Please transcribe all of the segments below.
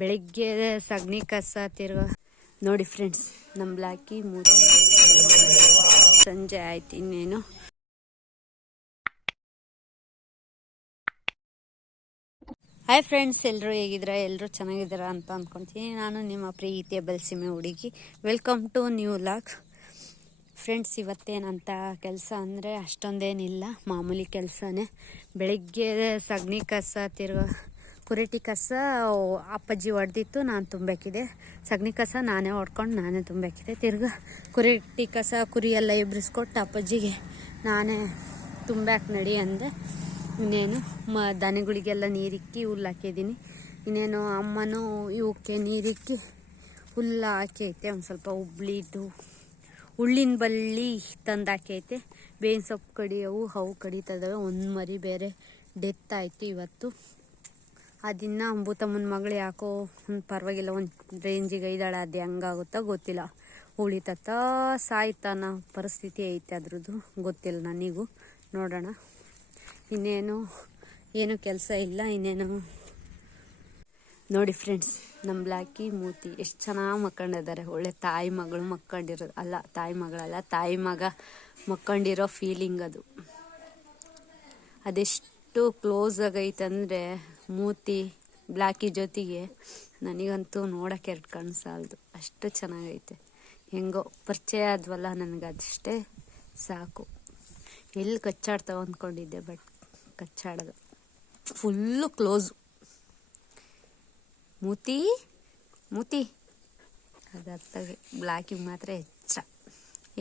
ಬೆಳಿಗ್ಗೆ ಸಗಣಿ ಕಸ ತಿರ್ಗ ನೋಡಿ ಫ್ರೆಂಡ್ಸ್, ನಮ್ಮ ಬ್ಲಾಕಿ ಸಂಜೆ ಆಯ್ತು. ಇನ್ನೇನು ಹಾಯ್ ಫ್ರೆಂಡ್ಸ್, ಎಲ್ಲರೂ ಹೇಗಿದ್ದೀರಾ? ಎಲ್ಲರೂ ಚೆನ್ನಾಗಿದ್ದೀರಾ ಅಂತ ಅಂದ್ಕೊತೀನಿ. ನಾನು ನಿಮ್ಮ ಪ್ರೀತಿಯ ಬಲ್ಸಿಮೆ ಹುಡುಗಿ. Welcome to new vlog. Friends, ಇವತ್ತೇನಂತ ಕೆಲಸ ಅಂದರೆ ಅಷ್ಟೊಂದೇನಿಲ್ಲ, ಮಾಮೂಲಿ ಕೆಲಸನೇ. ಬೆಳಿಗ್ಗೆ ಸಗಣಿ ಕಸ ತಿರ್ಗ ಕುರಿಟಿ ಕಸ ಅಪ್ಪಾಜಿ ಹೊಡೆದಿತ್ತು, ನಾನು ತುಂಬಾಕಿದೆ. ಸಗಣಿ ಕಸ ನಾನೇ ಹೊಡ್ಕೊಂಡು ನಾನೇ ತುಂಬಾಕಿದೆ. ತಿರ್ಗ ಕುರಿಟಿ ಕಸ ಕುರಿ ಎಲ್ಲ ಎಬ್ರಿಸ್ಕೊಟ್ಟು ಅಪ್ಪಾಜಿಗೆ ನಾನೇ ತುಂಬಾಕ್ ನಡಿ ಅಂದೆ. ಇನ್ನೇನು ದನಗಳಿಗೆಲ್ಲ ನೀರಿಕ್ಕಿ ಹುಲ್ಲು ಹಾಕಿದ್ದೀನಿ. ಇನ್ನೇನು ಅಮ್ಮನೂ ಇವಕ್ಕೆ ನೀರಿಕ್ಕಿ ಹುಲ್ಲು ಹಾಕೈತೆ. ಒಂದು ಸ್ವಲ್ಪ ಹುಳ್ಳಿನ ಬಳ್ಳಿ ತಂದು ಹಾಕೈತೆ. ಬೇವಿನ ಸೊಪ್ಪು ಕಡಿಯವು ಅವು ಕಡಿತದವೆ. ಒಂದು ಮರಿ ಬೇರೆ ಡೆತ್ ಆಯಿತು ಇವತ್ತು. ಅದನ್ನು ಅಂಬೂತಮ್ಮನ ಮಗಳು ಯಾಕೋ ಪರವಾಗಿಲ್ಲ, ಒಂದು ರೇಂಜಿಗೆ ಇದ್ದಾಳೆ. ಅದು ಹೆಂಗಾಗುತ್ತೋ ಗೊತ್ತಿಲ್ಲ. ಉಳಿತತ್ತ ಸಾಯ್ತಾನ ಪರಿಸ್ಥಿತಿ ಐತೆ ಅದ್ರದ್ದು, ಗೊತ್ತಿಲ್ಲ ನನಗೂ. ನೋಡೋಣ. ಇನ್ನೇನು ಏನು ಕೆಲಸ ಇಲ್ಲ. ಇನ್ನೇನು ನೋಡಿ ಫ್ರೆಂಡ್ಸ್, ನಮ್ಮ ಬ್ಲಾಕಿ ಮೂತಿ ಎಷ್ಟು ಚೆನ್ನಾಗಿ ಮಕ್ಕೊಂಡಿದ್ದಾರೆ. ಒಳ್ಳೆ ತಾಯಿ ಮಗಳು ಮಕ್ಕೊಂಡಿರೋದು ಅಲ್ಲ, ತಾಯಿ ಮಗಳಲ್ಲ, ತಾಯಿ ಮಗ ಮಕ್ಕೊಂಡಿರೋ ಫೀಲಿಂಗ್ ಅದು. ಅದೆಷ್ಟು ಕ್ಲೋಸ್ ಆಗೈತಂದರೆ ಮೂತಿ ಬ್ಲಾಕಿ ಜೊತೆಗೆ ನನಗಂತೂ ನೋಡೋಕೆ ಎರಡು ಕಣ್ಣು ಸಾಲದು, ಅಷ್ಟು ಚೆನ್ನಾಗೈತೆ. ಹೆಂಗೋ ಪರಿಚಯ ಆದ್ವಲ್ಲ, ನನಗೆ ಅದಷ್ಟೇ ಸಾಕು. ಎಲ್ಲಿ ಕಚ್ಚಾಡ್ತಾವ ಅಂದ್ಕೊಂಡಿದ್ದೆ, ಬಟ್ ಕಚ್ಚಾಡೋದು ಫುಲ್ಲು ಕ್ಲೋಸು. ಮೂತಿ ಅದು ಅತ್ತಾಗೆ ಬ್ಲಾಕಿಗೆ ಮಾತ್ರ ಹೆಚ್ಚ.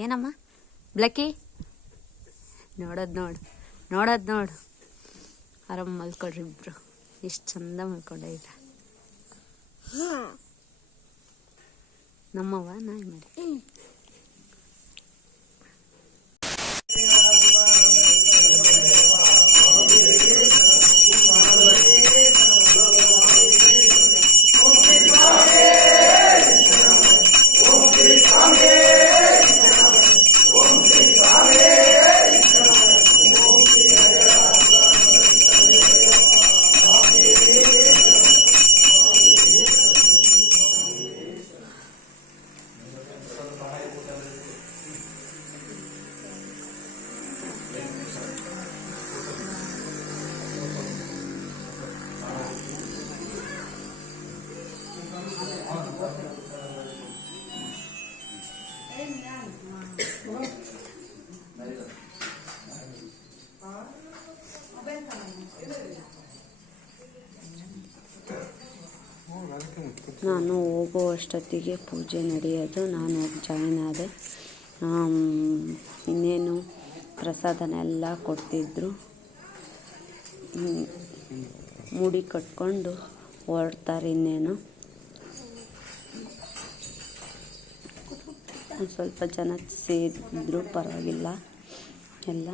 ಏನಮ್ಮ ಬ್ಲಾಕಿ, ನೋಡೋದು ಆರಾಮ್ ಮಲ್ಕೊಳ್ರಿ ಇಬ್ರು. ಎಷ್ಟು ಚಂದ ಮಲ್ಕೊಂಡೈತೆ ನಮ್ಮವ್ವ ನಾಯಿ ಮಾಡಿ. ನಾನು ಹೋಗೋ ಅಷ್ಟೊತ್ತಿಗೆ ಪೂಜೆ ನಡೆಯೋದು. ನಾನು ಹೋಗಿ ಜಾಯಿನ್ ಆದೆ. ಇನ್ನೇನು ಪ್ರಸಾದನೆಲ್ಲ ಕೊಡ್ತಿದ್ರು. ಮುಡಿ ಕಟ್ಕೊಂಡು ಹೊರಡ್ತಾರೆ. ಇನ್ನೇನು ಸ್ವಲ್ಪ ಜನ ಸೇರಿದ್ರು, ಪರವಾಗಿಲ್ಲ ಎಲ್ಲ.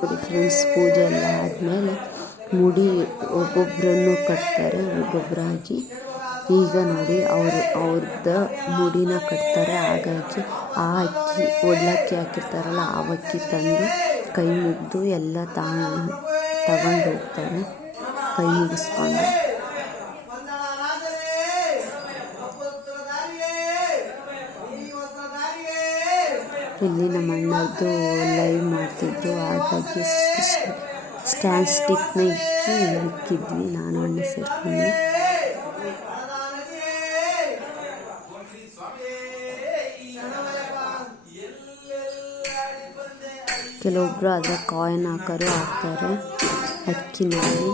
ನೋಡಿ ಫ್ರೆಂಡ್ಸ್, ಪೂಜೆ ಎಲ್ಲ ಆದಮೇಲೆ ಮುಡಿ ಒಬ್ಬೊಬ್ಬರನ್ನು ಕಟ್ತಾರೆ ಒಬ್ಬೊಬ್ಬರಾಗಿ. ಈಗ ನೋಡಿ ಅವ್ರದ್ದು ಮುಡಿನ ಕಟ್ತಾರೆ. ಹಾಗಾಗಿ ಆ ಅಕ್ಕಿ ಒಡ್ಲಕ್ಕಿ ಹಾಕಿರ್ತಾರಲ್ಲ ಆ ಅಕ್ಕಿ ತಂದು ಕೈ ಮುಗಿದು ಎಲ್ಲ ತಗೊಂಡು ಹೋಗ್ತಾರೆ, ಕೈ ಮುಗಿಸ್ಕೊಂಡು. ಇಲ್ಲಿ ನಮ್ಮ ಅಣ್ಣದ್ದು ಲೈವ್ ಮಾಡ್ತಿದ್ದು, ಹಾಗಾಗಿ ಸ್ಟ್ಯಾಂಡ್ ಸ್ಟಿಕ್ನ ಇಕ್ಕಿದ್ವಿ ನಾನು ಅಣ್ಣ ಸೇರ್ಕೊಂಡು. ಕೆಲವೊಬ್ರು ಅದರ ಕಾಯಿನ್ ಹಾಕೋರು ಹಾಕ್ತಾರೆ ಅಕ್ಕಿನಲ್ಲಿ.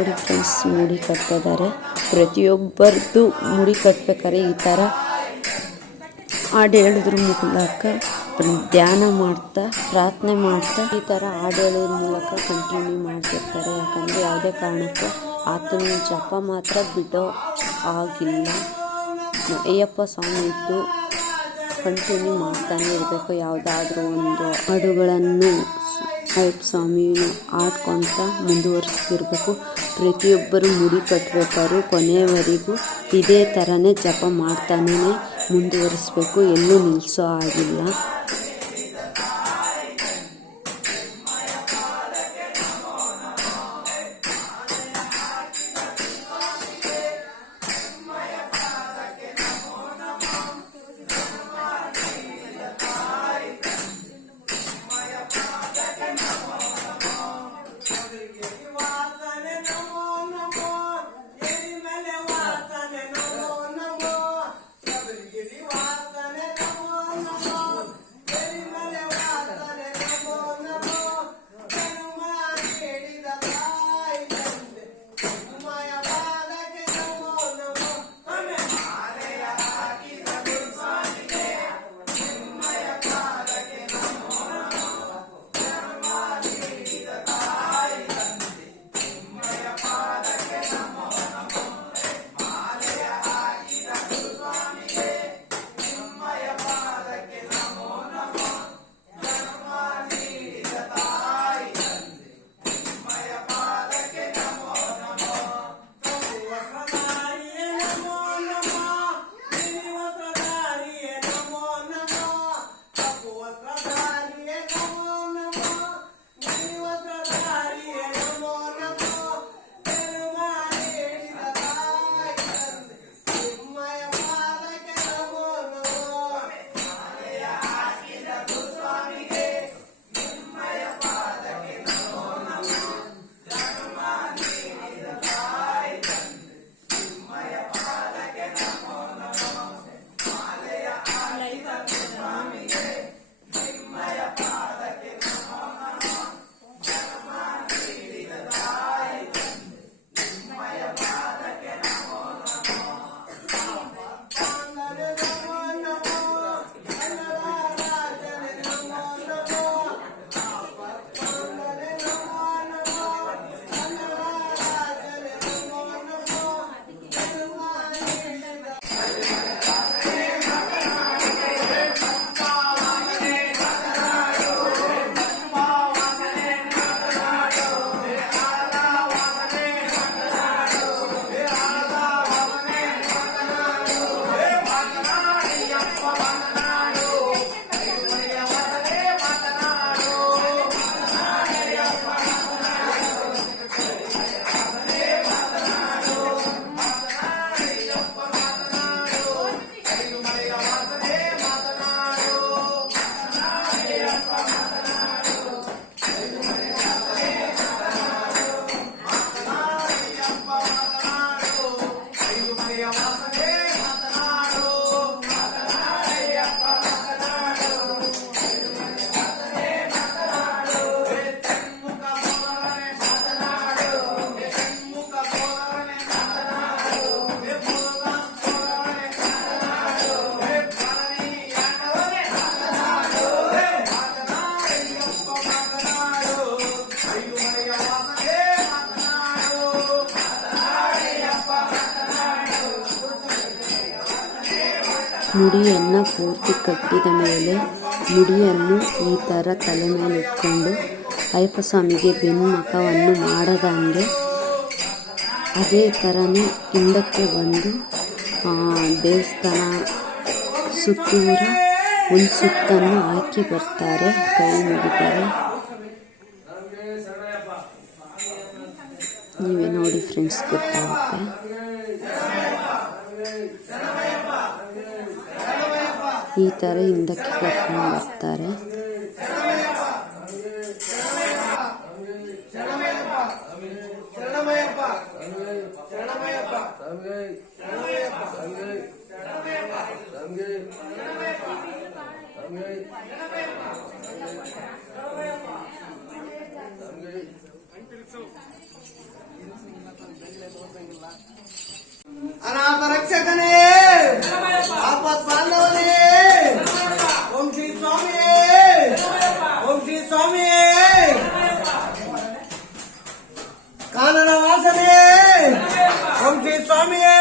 ನೋಡಿ ಫ್ರೆಂಡ್ಸ್, ಮುಡಿ ಕಟ್ತಿದ್ದಾರೆ. ಪ್ರತಿಯೊಬ್ಬರದ್ದು ಮುಡಿ ಕಟ್ಬೇಕಾದ್ರೆ ಈ ಥರ ಹಾಡು ಹೇಳೋದ್ರ ಮೂಲಕ ಧ್ಯಾನ ಮಾಡ್ತಾ ಪ್ರಾರ್ಥನೆ ಮಾಡ್ತಾ ಈ ಥರ ಹಾಡು ಹೇಳೋದ್ರ ಮೂಲಕ ಕಂಟಿನ್ಯೂ ಮಾಡ್ತಿರ್ತಾರೆ. ಯಾಕಂದರೆ ಯಾವುದೇ ಕಾರಣಕ್ಕೂ ಆತನ ಜಪ ಮಾತ್ರ ಬಿಡೋ ಆಗಿಲ್ಲ. ಅಯ್ಯಪ್ಪ ಸ್ವಾಮಿ ಇದ್ದು ಕಂಟಿನ್ಯೂ ಮಾಡ್ತಾನೆ ಇರಬೇಕು. ಯಾವುದಾದ್ರೂ ಒಂದು ಹಾಡುಗಳನ್ನು ಅಯ್ಯಪ್ಪ ಸ್ವಾಮಿನ ಆಡ್ಕೊತ ಮುಂದುವರಿಸ್ತಿರ್ಬೇಕು. ಪ್ರತಿಯೊಬ್ಬರು ಮುಡಿ ಕಟ್ಟಬೇಕಾದ್ರೂ ಕೊನೆಯವರೆಗೂ ಇದೇ ಥರನೇ ಜಪ ಮಾಡ್ತಾನೇ ಮುಂದುವರಿಸ್ಬೇಕು. ಎಲ್ಲೂ ನಿಲ್ಲಿಸೋ ಆಗಿಲ್ಲ. ಮುಡಿಯನ್ನು ಪೂರ್ತಿ ಕಟ್ಟಿದ ಮೇಲೆ ಮುಡಿಯನ್ನು ಈ ಥರ ತಲೆ ಮೇಲೆ ಇಟ್ಕೊಂಡು ಅಯ್ಯಪ್ಪ ಸ್ವಾಮಿಗೆ ಬೆನ್ಮುಖವನ್ನು ಮಾಡದಂಗೆ ಅದೇ ಥರನೇ ಹಿಂದಕ್ಕೆ ಬಂದು ದೇವಸ್ಥಾನ ಸುತ್ತೂರ ಒಂದು ಸುತ್ತನ್ನು ಹಾಕಿ ಬರ್ತಾರೆ, ಕೈ ಮುಗಿತಾರೆ. ನೀವೇ ನೋಡಿ ಫ್ರೆಂಡ್ಸ್, ಗೊತ್ತಾಗುತ್ತೆ. ಈ ಥರ ಹಿಂದಕ್ಕೆ ಕರ್ಕೊಂಡು ಬರ್ತಾರೆ. ಅನಾಥ ರಕ್ಷಕನೇ, ಆಪತ್ ಬಾಂಧವನೇ, ಓಂ ಶ್ರೀ ಸ್ವಾಮಿಯೇ, ಓಂ ಶ್ರೀ ಸ್ವಾಮಿಯೇ, ಕಾನನ ವಾಸನೆ, ಓಂ ಶ್ರೀ ಸ್ವಾಮಿಯೇ,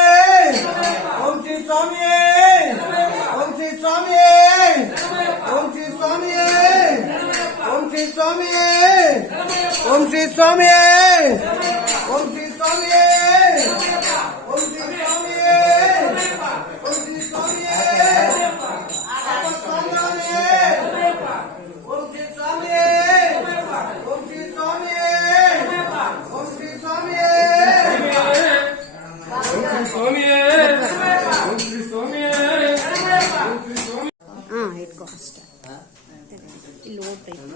ಓಂ ಶ್ರೀ ಸ್ವಾಮಿಯೇ, ಓಂ ಶ್ರೀ ಸ್ವಾಮಿಯೇ, ಓಂ ಶ್ರೀ ಸ್ವಾಮಿಯೇ, ಓಂ ಶ್ರೀ ಸ್ವಾಮಿಯೇ, ಓಂ ಶ್ರೀ ಸ್ವಾಮಿಯೇ, ಓಂ ಶ್ರೀ ಸ್ವಾಮಿಯೇ, ಓಂ ಶ್ರೀ ಸ್ವಾಮಿಯೇ, ಓಂ ಶ್ರೀ ಸ್ವಾಮಿಯೇ, ಆಪತ್ ಬಾಂಧವನೇ, ಓಂ ಶ್ರೀ ಸ್ವಾಮಿಯೇ, ಓಂ ಶ್ರೀ ಸ್ವಾಮಿಯೇ, ಓಂ ಶ್ರೀ ಸ್ವಾಮಿಯೇ, ಹಾಂ ಇಟ್ಕೋ ಅಷ್ಟೇ ಇಲ್ಲಿ ಓದ್ಬೇಕು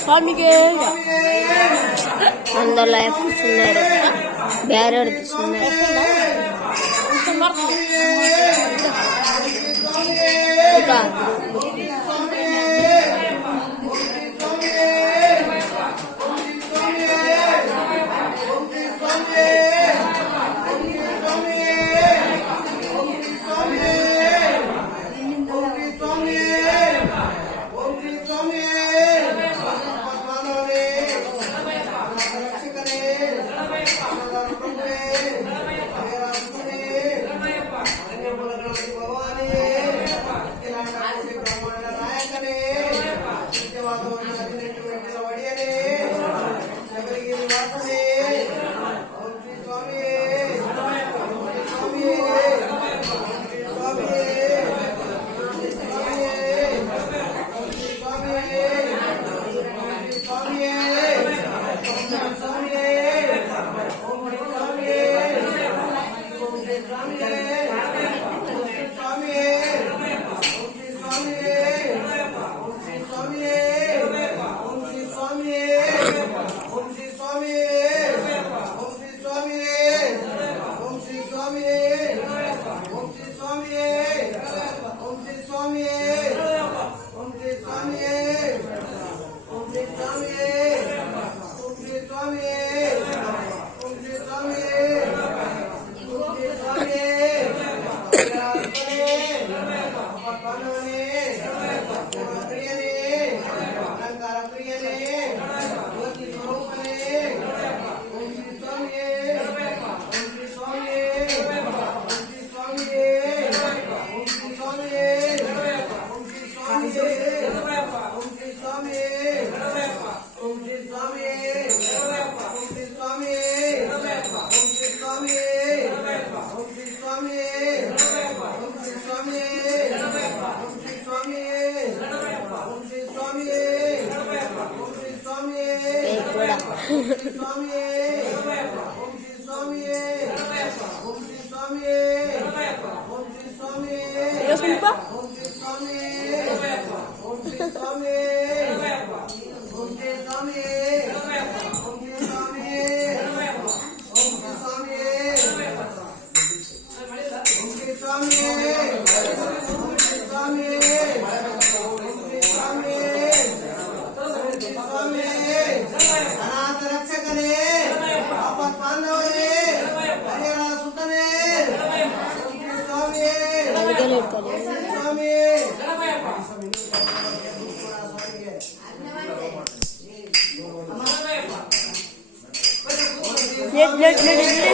ಸ್ವಾಮಿಗೆ ಒಂದಲ್ಲ ಸುಮ್ಮನೆ ಇರುತ್ತೆ ಬೇರೆ ಅವ್ರದ್ದು ಸುಮ್ಮನೆ ಪ್ರಿಯನೇ ಜ್ಯೋತಿ ಸ್ವರೂಪನೇ ಓಂ ಶ್ರೀ ಸ್ವಾಮಿಯೇ ಸ್ವಲ್ಪ ಓಂ ಶ್ರೀ ಸ್ವಾಮಿ ಓಂ ಶ್ರೀ ಸ್ವಾಮಿ ಓಂ ಶ್ರೀ ಸ್ವಾಮಿ ಓಂ ಶ್ರೀ ಸ್ವಾಮಿ ಓಂ ಶ್ರೀ ಸ್ವಾಮಿ ಓಂ ಶ್ರೀ ಸ್ವಾಮಿ ಓಂ ಶ್ರೀ ಸ್ವಾಮಿ ಸ್ವಾಮಿ ಅನಾಥ ರಕ್ಷಕನೇ ಆಪತ್ ಬಾಂಧವನೇ ಹರಿಹರ ಸುತನೇ ಸ್ವಾಮಿ ಸ್ವಾಮಿ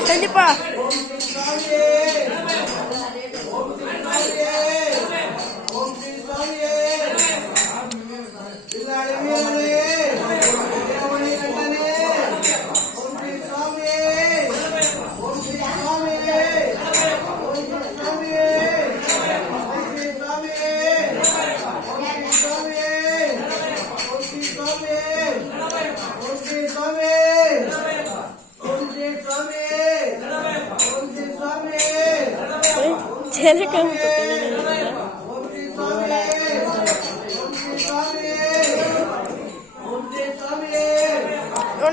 ಸಂದೀಪ ಓಂ ಶ್ರೀ ಸ್ವಾಮಿ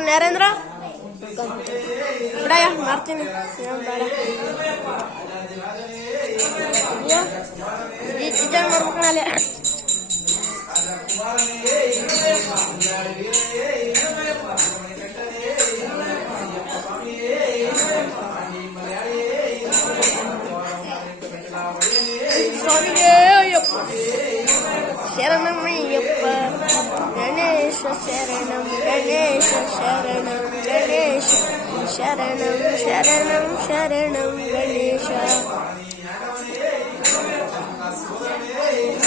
ನರೇಂದ್ರ ಬಿಡಯ್ಯ ಮಾಡ್ತೀನಿ ಈ ಚಿಕನ್ ಮಾಡ್ಬೇಕಲ್ಲ ಸ್ವಾಮಿಗೆ ಅಯ್ಯಪ್ಪ ಶರಣಮಯ್ಯಪ್ಪ ಗಣೇಶ ಶರಣಂ ಗಣೇಶ ಶರಣಂ ಗಣೇಶ ಶರಣಂ ಶರಣಂ ಶರಣಂ ಗಣೇಶ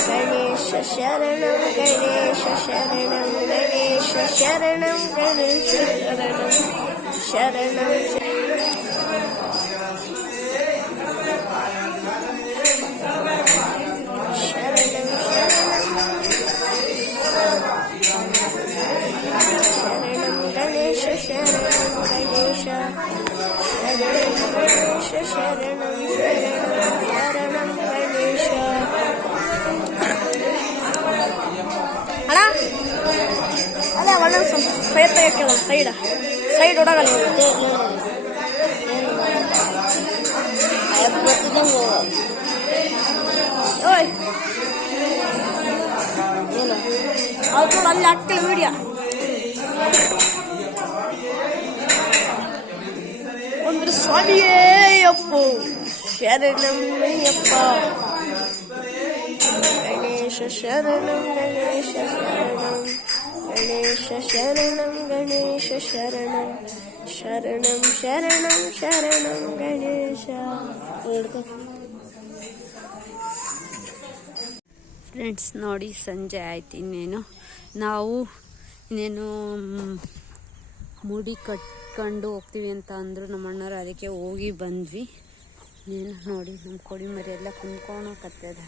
ಗಣೇಶ ಶರಣಂ ಗಣೇಶ ಶರಣಂ ಗಣೇಶ ಶರಣಂ ಗಣೇಶ ಶರಣಂ ಶರಣಂ ಅಣ್ಣ ಅಲ್ಲ ಒಂದೊಂದು ಸೈಡ್ ತೆಗಿಯಲ್ಲ ಸೈಡ್ ಹೊಡಗಲ್ಲ ಓಯ್ ಅದು ಅಲ್ಲಿ ಹಾಕ್ತೀವಿ ವಿಡಿಯೋ ಒಂದು ಸ್ವಾಮಿಯೇ ಅಪ್ಪ ಶರಣಮಯ್ಯಪ್ಪ ಗಣೇಶ ಶರಣಂ ಗಣೇಶ ಶರಣಂ ಗಣೇಶ ಶರಣಂ ಗಣೇಶ ಶರಣಂ ಶರಣಂ ಶರಣಂ ಶರಣಂ ಗಣೇಶ. ಫ್ರೆಂಡ್ಸ್ ನೋಡಿ ಸಂಜೆ ಆಯ್ತು. ಇನ್ನೇನು ಮುಡಿ ಕಟ್ಕೊಂಡು ಹೋಗ್ತೀವಿ ಅಂತ ಅಂದರು ನಮ್ಮ ಅಣ್ಣರು. ಅದಕ್ಕೆ ಹೋಗಿ ಬಂದ್ವಿ. ಇನ್ನೇನು ನೋಡಿ ನಮ್ಮ ಕೊಡಿ ಮರಿ ಎಲ್ಲ ಕುಂದ್ಕೊಳಕತ್ತದ.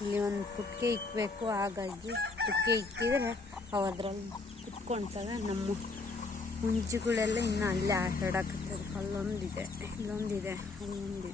ಇಲ್ಲಿ ಒಂದು ಪುಟ್ಕೆ ಇಕ್ಬೇಕು, ಹಾಗಾಗಿ ಪುಟ್ಕೆ ಇಕ್ಕಿದ್ರೆ ಅವು ಅದ್ರಲ್ಲಿ ಕುತ್ಕೊಳ್ತವೆ. ನಮ್ಮ ಹುಂಜುಗಳೆಲ್ಲ ಇನ್ನೂ ಅಲ್ಲೇ ಆಟಾಡಕತ್ತದ. ಅಲ್ಲೊಂದಿದೆ, ಇಲ್ಲೊಂದಿದೆ, ಅಲ್ಲೊಂದಿದೆ.